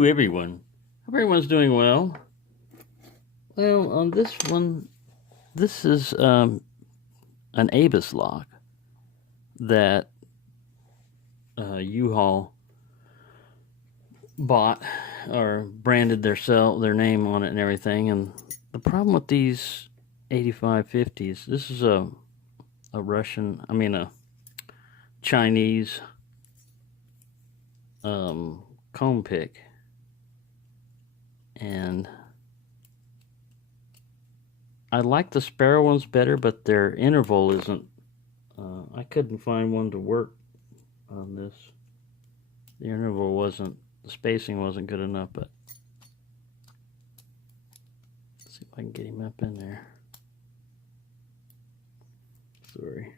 Hello everyone. Hope everyone's doing well. Well, on this one, this is an Avis lock that U-Haul bought or branded their name on it and everything. And the problem with these 8550s, this is a Chinese comb pick. And I like the Sparrow ones better, but their interval isn't. I couldn't find one to work on this. The interval wasn't, the spacing wasn't good enough, but let's see if I can get him up in there. Sorry.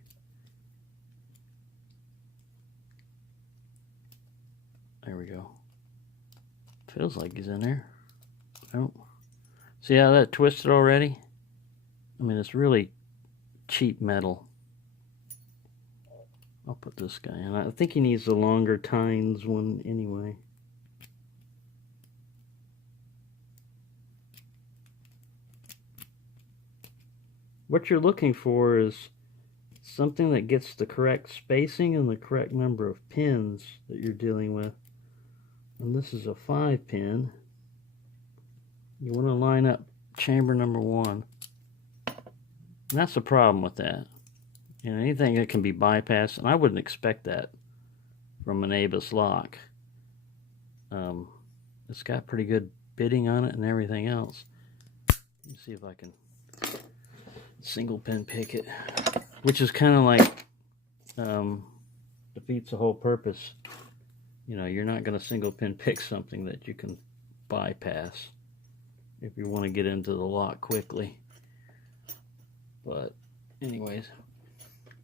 There we go. Feels like he's in there. Oh. See how that twisted already? I mean, it's really cheap metal. I'll put this guy in. I think he needs the longer tines one anyway. What you're looking for is something that gets the correct spacing and the correct number of pins that you're dealing with. And this is a 5-pin. You want to line up chamber number 1. And that's the problem with that. You know, anything that can be bypassed, and I wouldn't expect that from an Avis lock. It's got pretty good bitting on it and everything else. Let me see if I can single pin pick it, which is kind of like defeats the whole purpose. You know, you're not going to single pin pick something that you can bypass if you want to get into the lock quickly. But anyways,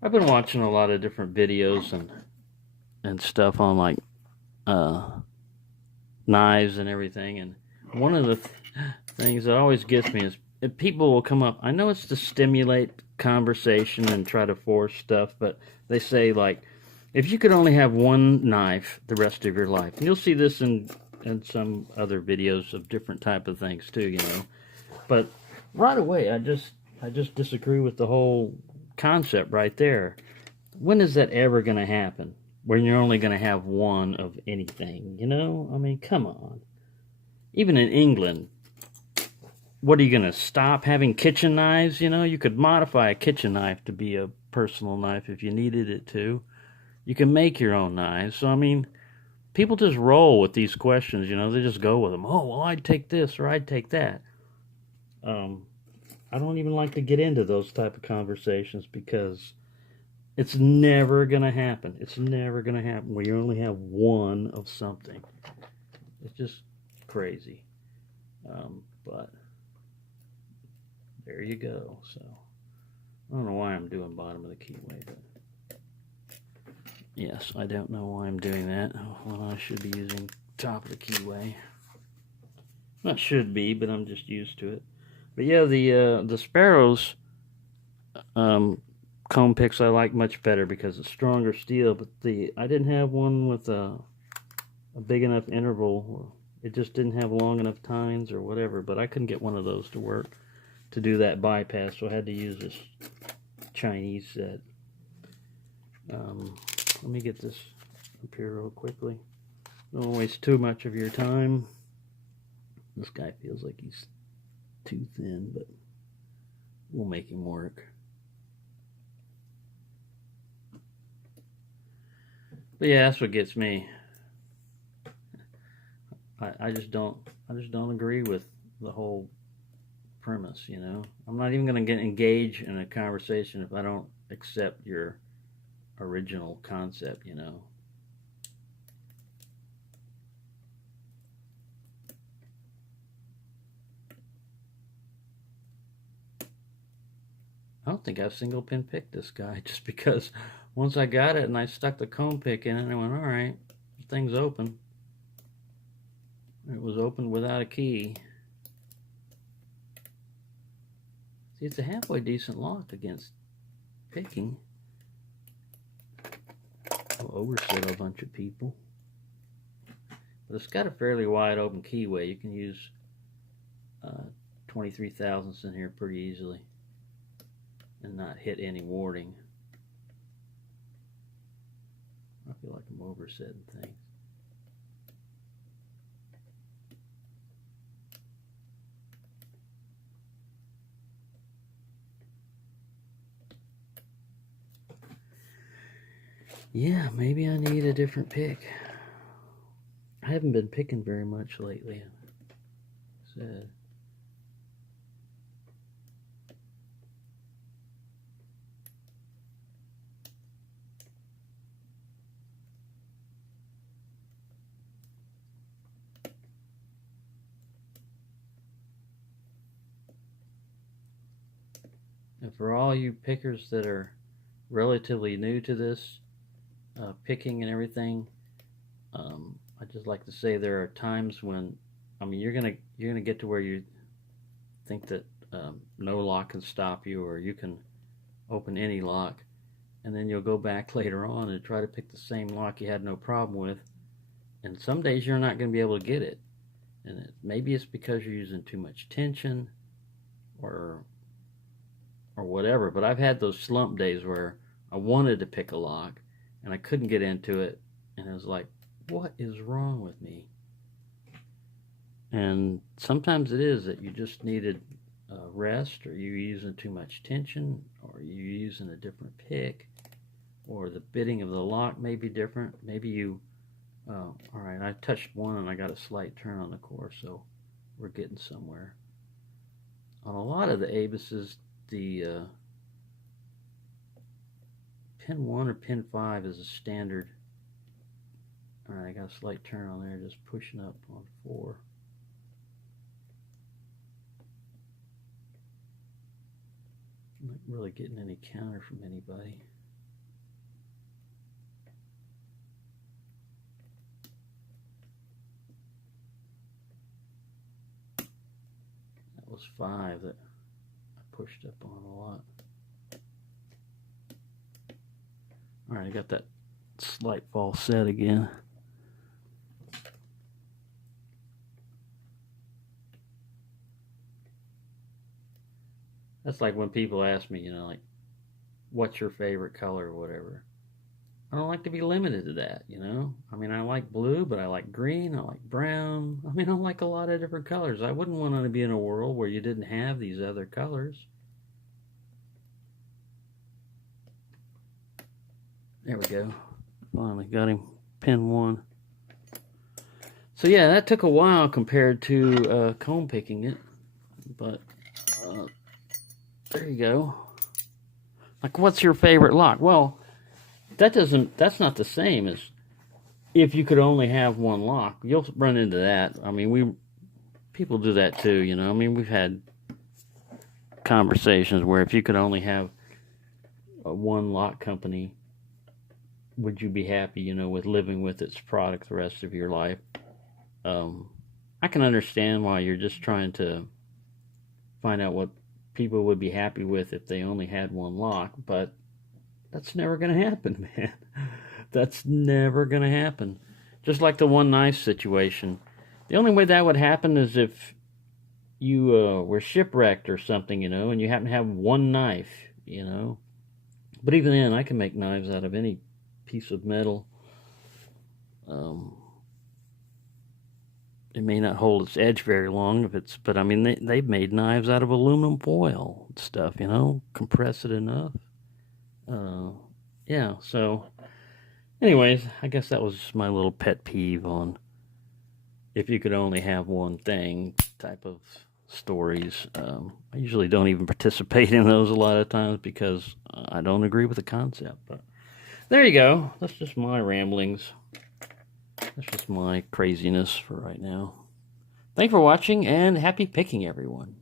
I've been watching a lot of different videos and stuff on like knives and everything, and one of the things that always gets me is if people will come up, I know it's to stimulate conversation and try to force stuff, but they say like, if you could only have one knife the rest of your life, and you'll see this in some other videos of different type of things too, you know. But right away, I just disagree with the whole concept right there. When is that ever going to happen? When you're only going to have one of anything, you know? I mean, come on. Even in England, what are you going to stop having kitchen knives? You know, you could modify a kitchen knife to be a personal knife if you needed it to. You can make your own knives. So, I mean, people just roll with these questions, you know. They just go with them. Oh, well, I'd take this or I'd take that. I don't even like to get into those type of conversations because it's never going to happen. It's never going to happen where you only have one of something. It's just crazy. But there you go. So I don't know why I'm doing bottom of the keyway, but yes, I don't know why I'm doing that when I should be using top of the keyway. Not should be, but I'm just used to it. But yeah, the Sparrows comb picks I like much better because it's stronger steel. But I didn't have one with a big enough interval. It just didn't have long enough tines or whatever. But I couldn't get one of those to work to do that bypass, so I had to use this Chinese set. Let me get this up here real quickly. Don't waste too much of your time. This guy feels like he's too thin, but we'll make him work. But yeah, that's what gets me. I just don't agree with the whole premise, you know. I'm not even going to engage in a conversation if I don't accept your original concept, you know. I don't think I've single pin picked this guy, just because once I got it and I stuck the comb pick in it, I went, all right, the thing's open. It was open without a key. See, it's a halfway decent lock against picking. I'll oversell a bunch of people. But it's got a fairly wide open keyway. You can use 23 thousandths in here pretty easily and not hit any warding. I feel like I'm oversetting things. Yeah, maybe I need a different pick. I haven't been picking very much lately. Said. And for all you pickers that are relatively new to this picking and everything, I just like to say there are times when, I mean, you're gonna get to where you think that no lock can stop you, or you can open any lock, and then you'll go back later on and try to pick the same lock you had no problem with, and some days you're not going to be able to get it, and maybe it's because you're using too much tension, or whatever. But I've had those slump days where I wanted to pick a lock and I couldn't get into it, and it was like, what is wrong with me? And sometimes it is that you just needed rest, or you're using too much tension, or you're using a different pick, or the bitting of the lock may be different. Maybe you, all right, I touched one and I got a slight turn on the core, so we're getting somewhere. On a lot of the Abises, the pin 1 or pin 5 is a standard. Alright, I got a slight turn on there, just pushing up on 4. I'm not really getting any counter from anybody. That was 5 that I pushed up on a lot. Alright, I got that slight false set again. That's like when people ask me, like, what's your favorite color or whatever. I don't like to be limited to that, I mean, I like blue, but I like green, I like brown. I mean, I like a lot of different colors. I wouldn't want to be in a world where you didn't have these other colors. There we go. Finally got him. Pin 1. So yeah, that took a while compared to comb picking it, but there you go. Like, what's your favorite lock? Well, that's not the same as if you could only have one lock. You'll run into that. I mean, people do that too, I mean, we've had conversations where if you could only have one lock company, would you be happy, with living with its product the rest of your life? I can understand why you're just trying to find out what people would be happy with if they only had one lock, but that's never going to happen, man. That's never going to happen. Just like the one knife situation. The only way that would happen is if you were shipwrecked or something, and you happen to have one knife, But even then, I can make knives out of any piece of metal. It may not hold its edge very long but I mean, they've made knives out of aluminum foil and stuff, compress it enough. Yeah, so anyways, I guess that was my little pet peeve on if you could only have one thing type of stories. I usually don't even participate in those a lot of times because I don't agree with the concept, but there you go. That's just my ramblings. That's just my craziness for right now. Thanks for watching, and happy picking, everyone.